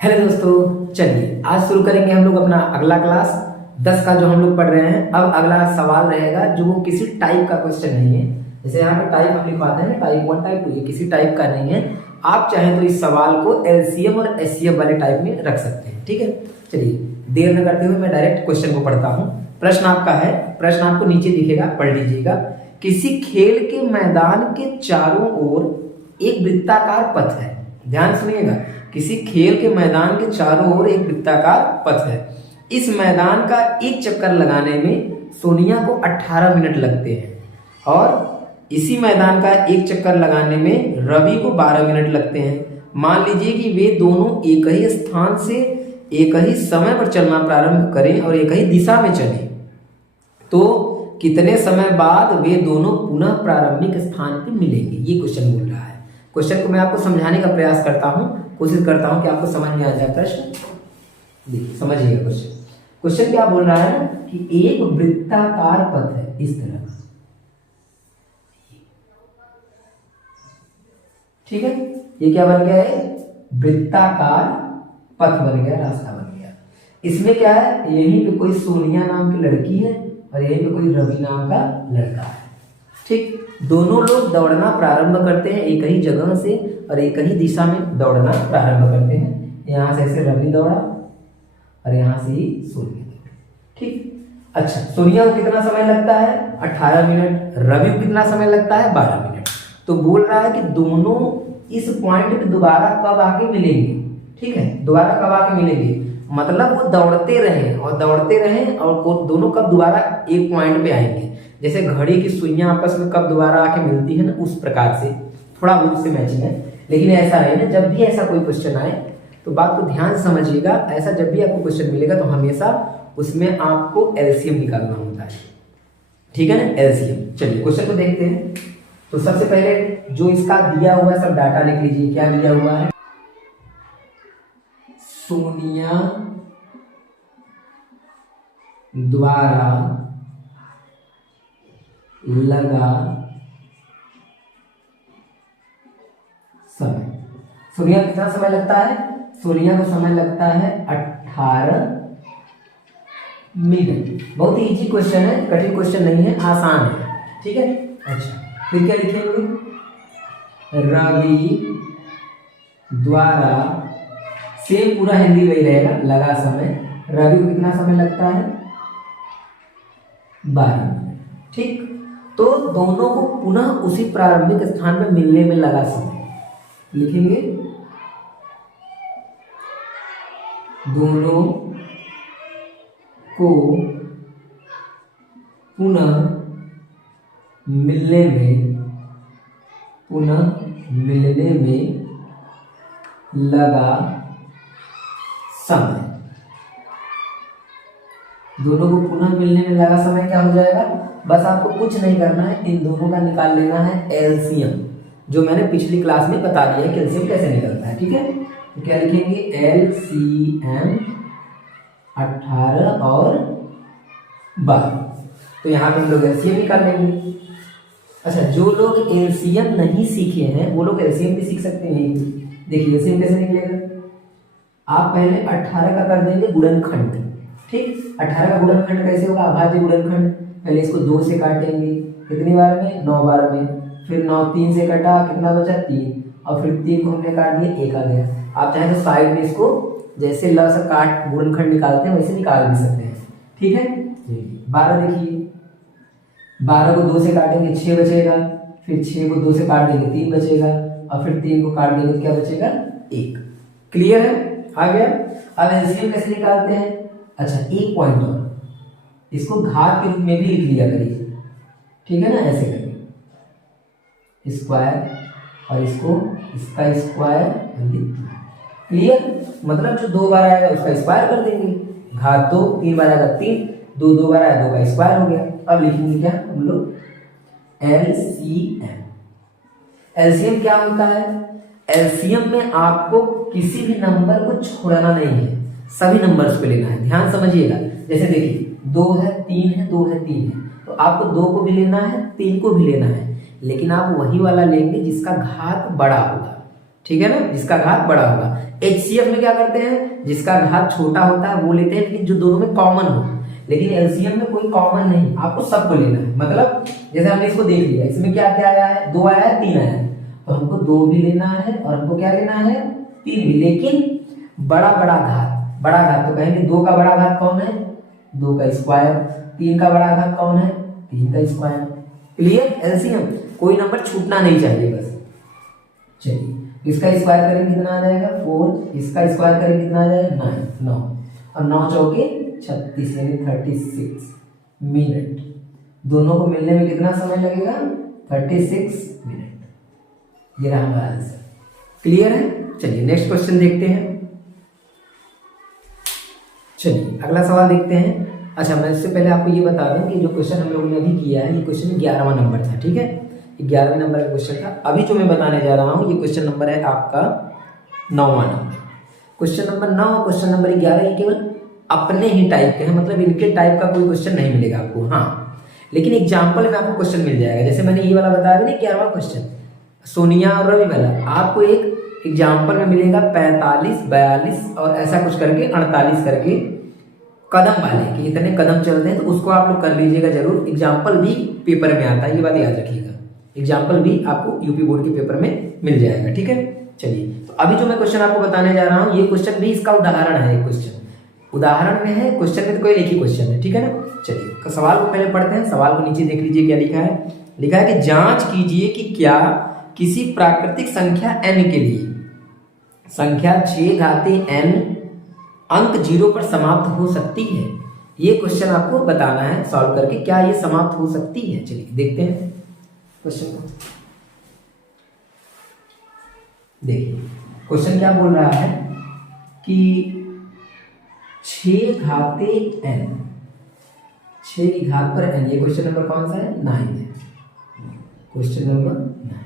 Hello दोस्तों, चलिए आज शुरू करेंगे हम लोग अपना अगला क्लास 10 का जो हम लोग पढ़ रहे हैं। अब अगला सवाल रहेगा जो वो किसी टाइप का क्वेश्चन नहीं है। जैसे यहाँ पे टाइप हम लिखवाते हैं, टाइप 1 टाइप 2, ये किसी टाइप का नहीं है। आप चाहें तो इस सवाल को एलसीएम और एचसीएफ वाले टाइप में रख सकते हैं। ठीक है, चलिए देर न करते हुए मैं डायरेक्ट क्वेश्चन को पढ़ता हूँ। प्रश्न आपका है, प्रश्न आपको नीचे दिखेगा, पढ़ लीजिएगा। किसी खेल के मैदान के चारों ओर एक वृत्ताकार पथ है। ध्यान सुनिएगा, किसी खेल के मैदान के चारों ओर एक वृत्ताकार पथ है। इस मैदान का एक चक्कर लगाने में सोनिया को 18 मिनट लगते हैं और इसी मैदान का एक चक्कर लगाने में रवि को 12 मिनट लगते हैं। मान लीजिए कि वे दोनों एक ही स्थान से एक ही समय पर चलना प्रारंभ करें और एक ही दिशा में चलें, तो कितने समय बाद वे दोनों पुनः प्रारंभिक स्थान पर मिलेंगे। ये क्वेश्चन बोल रहा है। क्वेश्चन को मैं आपको समझाने का प्रयास करता हूं, कोशिश करता हूं कि आपको समझ में आ जाए प्रश्न। देखिए समझिएगा क्वेश्चन। क्वेश्चन क्या बोल रहा है ना कि एक वृत्ताकार पथ है इस तरह का, ठीक है। ये क्या बन गया है? वृत्ताकार पथ बन गया, रास्ता बन गया। इसमें क्या है, यहीं पे कोई सोनिया नाम की लड़की है और यहीं पे कोई रवि नाम का लड़का है। ठीक, दोनों लोग दौड़ना प्रारंभ करते हैं एक ही जगह से और एक ही दिशा में दौड़ना प्रारंभ करते हैं। यहाँ से ऐसे रवि दौड़ा और यहाँ से ही सोनिया दौड़ी। ठीक, अच्छा, सोनिया को कितना समय लगता है? 18 मिनट। रवि को कितना समय लगता है? 12 मिनट। तो बोल रहा है कि दोनों इस पॉइंट पे दोबारा कब आके मिलेंगे। ठीक है, दोबारा कब आके मिलेंगे, मतलब वो दौड़ते रहे और दौड़ते रहे और वो दोनों कब दोबारा एक पॉइंट पे आएंगे। जैसे घड़ी की सुइयां आपस में कब दोबारा आके मिलती है ना, उस प्रकार से थोड़ा बहुत से मैचिंग है। लेकिन ऐसा है ना, जब भी ऐसा कोई क्वेश्चन आए तो बात को ध्यान से समझिएगा। ऐसा जब भी आपको क्वेश्चन मिलेगा तो हमेशा उसमें आपको एलसीएम निकालना होता है। ठीक है ना, एलसीएम। चलिए क्वेश्चन को देखते हैं। तो सबसे पहले जो इसका दिया हुआ है सब डाटा लिख लीजिए। क्या दिया हुआ है? सोनिया द्वारा लगा समय। सोनिया कितना समय लगता है? सोनिया को समय लगता है 18 मिनट। बहुत ही इजी क्वेश्चन है, कठिन क्वेश्चन नहीं है, आसान है। ठीक है, अच्छा फिर क्या लिखेंगे? रवि द्वारा, सेम पूरा हिंदी वही रहेगा, लगा समय। रवि को कितना समय लगता है? 12 मिनट। ठीक, तो दोनों को पुनः उसी प्रारंभिक स्थान पर मिलने में लगा समय। लिखेंगे दोनों को पुनः मिलने में लगा समय। दोनों को पुनः मिलने में लगा समय क्या हो जाएगा? बस आपको कुछ नहीं करना है, इन दोनों का निकाल लेना है एलसीएम, जो मैंने पिछली क्लास में बता दिया है कि एलसीएम कैसे निकलता है। ठीक है, तो क्या लिखेंगे? एलसीएम 18 और 12। तो यहाँ पे हम लोग एलसीएम निकाल लेंगे। अच्छा, जो लोग एलसीएम नहीं सीखे हैं वो लोग एलसीएम भी सीख सकते हैं। देखिए एलसीएम कैसे निकलेगा? आप पहले 18 का कर देंगे गुणनखंड। ठीक, 18 का गुणनखंड कैसे होगा? अभाज्य गुणनखंड। पहले इसको 2 से काटेंगे, कितनी बार में? 9 बार में। फिर 9 3 से कटा, कितना बचा? 3, और फिर 3 को हमने काट दिया, 1 आ गया। आप चाहे तो साइड में इसको जैसे ल से काट गुणनखंड निकालते हैं वैसे निकाल भी सकते हैं। ठीक है, 12 देखिए, 12 को 2 से काटेंगे 6 बचेगा, फिर 6 को 2 से काट देंगे 3 बचेगा, और फिर 3 को काट देंगे तो क्या बचेगा? 1। क्लियर है? आ गया। अब एलसीएम कैसे निकालते हैं? अच्छा, एक पॉइंट और, इसको घात के रूप में भी लिख लिया करिए। ठीक है ना, ऐसे करिए, स्क्वायर और इसको इसका स्क्वायर। क्लियर? मतलब जो 2 बार आएगा उसका स्क्वायर कर देंगे। घात 2, 3 बार आएगा 3, 2 2 बार आया 2 का स्क्वायर हो गया। अब लिखेंगे क्या हम लोग? एलसीएम। एलसीएम क्या होता है? एलसीएम में आपको किसी भी नंबर को छोड़ना नहीं है, सभी नंबर्स को लेना है। ध्यान समझिएगा। जैसे देखिए 2 है, 3 है, 2 है, 3 है, तो आपको 2 को भी लेना है, 3 को भी लेना है, लेकिन आप वही वाला लेंगे जिसका घात बड़ा होगा। ठीक है ना, जिसका घात बड़ा होगा। HCF में क्या करते हैं, जिसका घात छोटा होता है वो लेते हैं, लेकिन जो दोनों में कॉमन हो। लेकिन एलसीएम में कोई कॉमन नहीं, आपको सबको लेना है। मतलब जैसे हमने इसको देख लिया, इसमें क्या क्या आया है, 2 आया है, 3 आया है, तो हमको 2 भी लेना है और हमको क्या लेना है, 3 भी। लेकिन बड़ा बड़ा घात तो कहेंगे 2 का बड़ा घात कौन है, 2 का स्क्वायर। 3 का बड़ा घात कौन है, 3 का स्क्वायर। क्लियर, एलसीएम कोई नंबर छूटना नहीं चाहिए बस। चलिए इसका स्क्वायर करेंगे कितना आ जाएगा, 4। इसका स्क्वायर करेंगे कितना आ जाएगा, 9 और 9 चौके 36 यानी 36 मिनट। दोनों को मिलने में कितना समय लगेगा, 36 मिनट। ये रहा हमारा आंसर। क्लियर है। चलिए नेक्स्ट क्वेश्चन देखते हैं। चलिए अगला सवाल देखते हैं। अच्छा, मैं इससे पहले आपको ये बता दूं कि जो क्वेश्चन हम लोगों ने अभी किया है, ये क्वेश्चन 11वां नंबर था। ठीक है, 11वें नंबर का क्वेश्चन था। अभी जो मैं बताने जा रहा हूँ ये क्वेश्चन नंबर है आपका 9वां नंबर। क्वेश्चन नंबर 9 और क्वेश्चन नंबर 11 ये केवल अपने ही टाइप के हैं, मतलब इनके टाइप का कोई क्वेश्चन नहीं मिलेगा आपको। हाँ, लेकिन एग्जाम्पल में आपको क्वेश्चन मिल जाएगा। जैसे मैंने ये वाला बताया भी नहीं, 11वां क्वेश्चन सोनिया और रवि वाला, आपको एक एग्जाम्पल में मिलेगा 45, 42 और ऐसा कुछ करके 48 करके कदम वाले कि इतने कदम चलते हैं, तो उसको आप लोग कर लीजिएगा जरूर। एग्जाम्पल भी पेपर में आता है, ये बात याद रखिएगा। एग्जाम्पल भी आपको यूपी बोर्ड के पेपर में मिल जाएगा। ठीक है, चलिए तो अभी जो मैं क्वेश्चन आपको बताने जा रहा हूँ, ये क्वेश्चन भी इसका उदाहरण है। एक क्वेश्चन उदाहरण में है, क्वेश्चन में तो कोई एक ही क्वेश्चन है। ठीक है ना, चलिए सवाल को पहले पढ़ते हैं। सवाल को नीचे देख लीजिए क्या लिखा है। लिखा है कि जांच कीजिए कि क्या किसी प्राकृतिक संख्या n के लिए संख्या 6 घाते n अंक 0 पर समाप्त हो सकती है। ये क्वेश्चन आपको बताना है सॉल्व करके, क्या ये समाप्त हो सकती है। चलिए देखते हैं क्वेश्चन को। देखिए क्वेश्चन क्या बोल रहा है कि 6 घाते n, 6 की घात पर n, ये क्वेश्चन नंबर कौन सा है, 9 है। क्वेश्चन नंबर 9,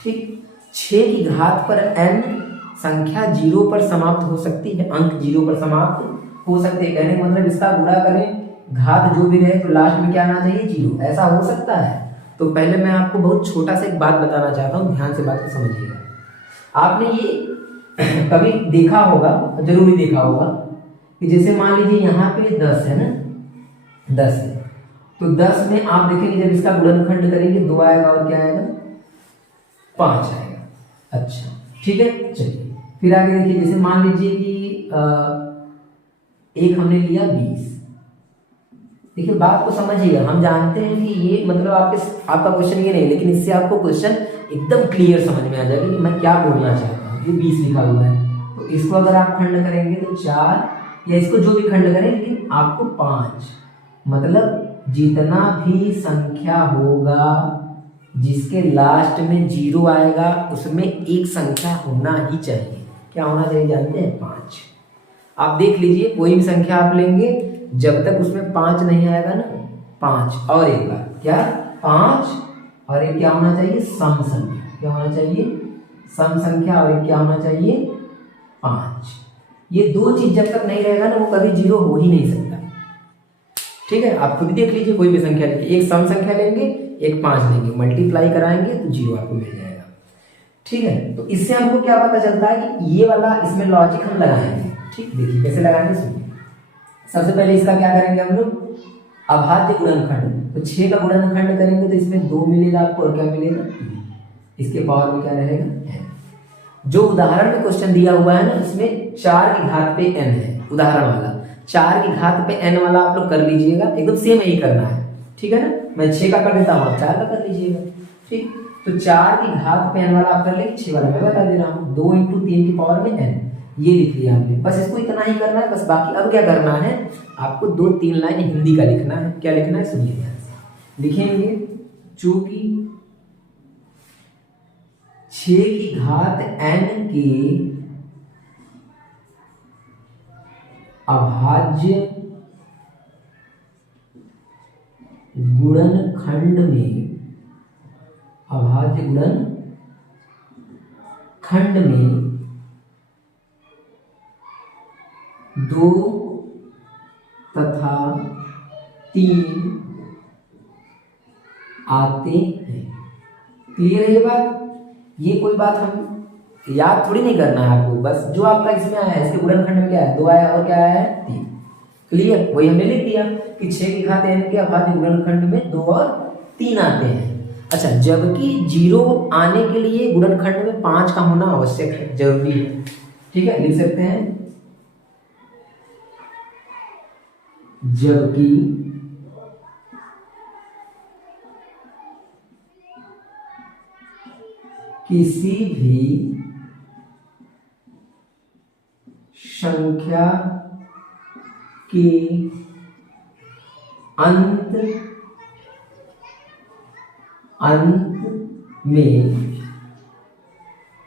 ठीक। 6 की घात पर n संख्या 0 पर समाप्त हो सकती है, अंक 0 पर समाप्त हो सकते हैं। कहने का मतलब इसका गुणा करें, घात जो भी रहे तो लास्ट में क्या आना चाहिए, 0। ऐसा हो सकता है। तो पहले मैं आपको बहुत छोटा सा एक बात बताना चाहता हूँ, ध्यान से बात को समझिएगा। आपने ये कभी देखा होगा, जरूर ही देखा होगा, कि जैसे मान लीजिए यहाँ पे 10 है ना, 10 है, तो 10 में आप देखेंगे जब इसका गुणनखंड करेंगे 2 आएगा और क्या आएगा, 5 आएगा। अच्छा ठीक है, चलिए फिर आगे देखिए। जैसे मान लीजिए कि एक हमने लिया 20। देखिए बात को समझिएगा, हम जानते हैं कि ये मतलब आपका क्वेश्चन ये नहीं, लेकिन इससे आपको क्वेश्चन एकदम क्लियर समझ में आ जाएगा कि मैं क्या बोलना चाहता हूँ। ये 20 लिखा हुआ है, तो इसको अगर आप खंड करेंगे तो 4, या इसको जो भी खंड करें, लेकिन आपको 5, मतलब जितना भी संख्या होगा जिसके लास्ट में 0 आएगा उसमें एक संख्या होना ही चाहिए। क्या होना चाहिए जानते हैं, 5। आप देख लीजिए कोई भी संख्या आप लेंगे, जब तक उसमें 5 नहीं आएगा ना, 5 और एक बार क्या, 5 और एक क्या होना चाहिए, सम संख्या। क्या होना चाहिए, सम संख्या, और एक क्या होना चाहिए, 5। ये दो चीज जब तक नहीं रहेगा ना, वो कभी 0 हो ही नहीं सकता। ठीक है, आप खुद देख लीजिए, कोई भी संख्या लेंगे, एक सम संख्या लेंगे, एक 5 लेंगे, मल्टीप्लाई कराएंगे तो 0 आपको मिल जाएगा। ठीक है, तो इससे हमको क्या पता चलता है कि ये वाला इसमें लॉजिक हम लगाएंगे। ठीक, देखिए कैसे लगाएंगे, सुनिए। सबसे पहले इसका क्या करेंगे हम लोग, अभाज्य गुणनखंड। तो 6 का गुणनखंड करेंगे तो इसमें 2 मिलेगा आपको, और क्या मिलेगा, 3। इसके पावर में क्या रहेगा, n। जो उदाहरण में क्वेश्चन दिया हुआ है ना, इसमें 4 की घात पे n है, उदाहरण वाला 4 की घात पे n वाला आप लोग कर लीजिएगा, एकदम सेम यही करना है। ठीक है ना, मैं 6 का कर देता हूँ, आप 4 का कर लीजिएगा। ठीक, तो 4 की घात पे n वाला आप कर लेंगे, 6 वाला मैं बता दे रहा हूँ, 2 × 3 की पावर में n, ये लिख लिया हमने। बस इसको इतना ही करना है, बस बाकी अब क्या करना है, आपको 2-3 लाइन हिंदी का लिखना है। क्या लिखना है, सुनिए ध्यान से। लिखेंगे चूंकि 6 की घात n के अभाज्य गुणनखंड में, अभाज्य गुणनखंड में 2 तथा 3 आते हैं। क्लियर है ये बात। ये कोई बात हम याद थोड़ी नहीं करना है आपको, बस जो आपका इसमें आया है, इसके गुणनखंड में क्या है 2 आया और क्या आया है 3। क्लियर, वही हमने लिख दिया कि 6 की घात n के अभाज्य गुणनखंड में 2 और 3 आते हैं। अच्छा, जबकि 0 आने के लिए गुणनखंड में 5 का होना आवश्यक है, जरूरी है। ठीक है, लिख सकते हैं जबकि किसी भी संख्या के अंत में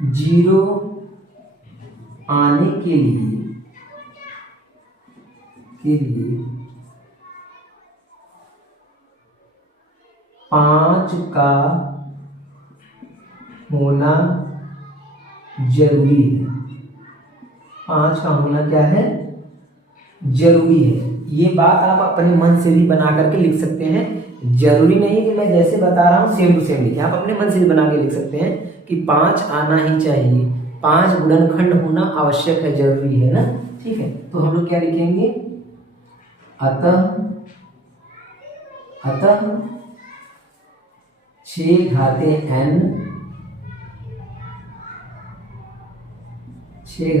0 आने के लिए 5 का होना जरूरी है। 5 का होना क्या है, जरूरी है। ये बात आप अपने मन से भी बना करके लिख सकते हैं, जरूरी नहीं कि मैं जैसे बता रहा हूँ सेम टू सेम लिखिए, आप अपने मन से भी बना के लिख सकते हैं कि 5 आना ही चाहिए, 5 गुणनखंड होना आवश्यक है, जरूरी है ना। ठीक है, तो हम लोग क्या लिखेंगे, अतः 6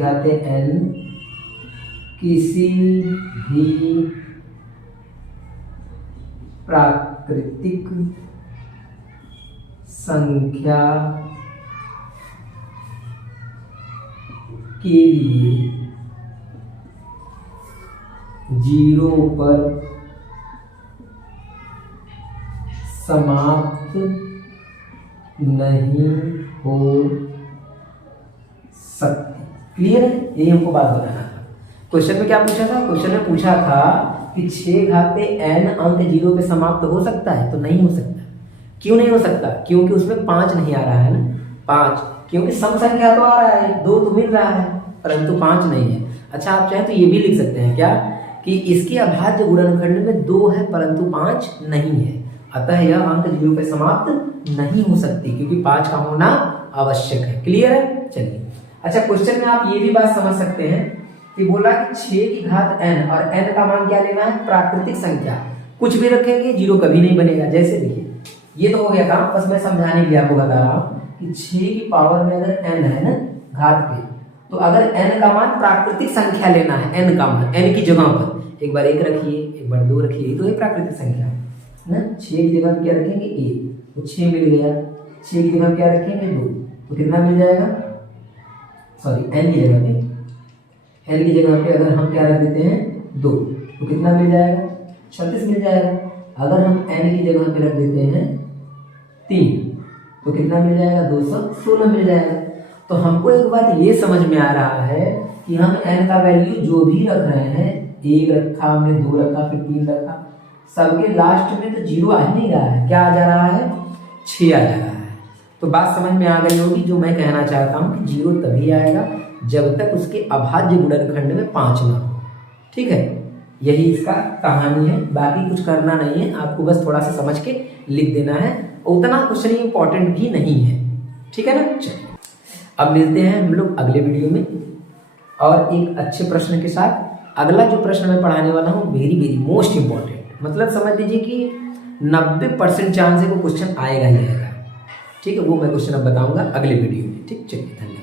घाते n किसी भी प्राकृतिक संख्या के लिए 0 पर समाप्त नहीं हो सकती। क्लियर है, यही हमको बात बताना था। क्वेश्चन में क्या पूछा था, क्वेश्चन में पूछा था कि 6 घाते n अंक 0 पे समाप्त हो सकता है, तो नहीं हो सकता। क्यों नहीं हो सकता, क्योंकि उसमें 5 नहीं आ रहा है ना, 5, क्योंकि सम संख्या तो आ रहा है, 2 तो मिल रहा है, परंतु 5 नहीं है। अच्छा, आप चाहे तो ये भी लिख सकते हैं क्या कि इसके अभाज्य गुणनखंड में 2 है परंतु 5 नहीं है, अतः यह अंक 0 पे समाप्त नहीं हो सकती, क्योंकि 5 का होना आवश्यक है। क्लियर है, चलिए। अच्छा, क्वेश्चन में आप ये भी बात समझ सकते हैं कि बोला कि 6 की घात n, और n का मान क्या लेना है, प्राकृतिक संख्या। कुछ भी रखेंगे 0 कभी नहीं बनेगा। जैसे देखिए, ये तो हो गया काम, बस मैं समझाने के लिए आपको बता रहा हूँ कि 6 की पावर में अगर n है ना घात पे, तो अगर n का मान प्राकृतिक संख्या लेना है, n का मान n की जगह पर एक बार 1 रखिए, एक बार 2 रखिए, तो ये प्राकृतिक संख्या है ना। 6 की जगह क्या रखेंगे 1, तो 6 मिल गया। 6 की जगह क्या रखेंगे 2, तो कितना मिल जाएगा, सॉरी n की जगह पे, n की जगह पे अगर हम क्या रख देते हैं 2, तो कितना मिल जाएगा 36 मिल जाएगा। अगर हम n की जगह पे रख देते हैं 3, तो कितना मिल जाएगा 216 मिल जाएगा। तो हमको एक बात ये समझ में आ रहा है कि हम n का वैल्यू जो भी रख रहे हैं, 1 रखा हमने, 2 रखा, फिर 3 रखा, सबके लास्ट में तो 0 आ ही नहीं रहा है, क्या आ जा रहा है 6 आ जा रहा है। तो बात समझ में आ गई होगी जो मैं कहना चाहता हूँ कि 0 तभी आएगा जब तक उसके अभाज्य गुणनखंड में 5 ना हो। ठीक है, यही इसका कहानी है, बाकी कुछ करना नहीं है, आपको बस थोड़ा सा समझ के लिख देना है, उतना क्वेश्चन इंपॉर्टेंट भी नहीं है। ठीक है ना, चलिए अब मिलते हैं हम लोग अगले वीडियो में और एक अच्छे प्रश्न के साथ। अगला जो प्रश्न मैं पढ़ाने वाला हूँ वेरी वेरी मोस्ट इंपॉर्टेंट, मतलब समझ लीजिए कि 90% चांस है वो क्वेश्चन आएगा ही आएगा। ठीक है, वो मैं क्वेश्चन अब बताऊंगा अगले वीडियो में। ठीक, चलिए धन्यवाद।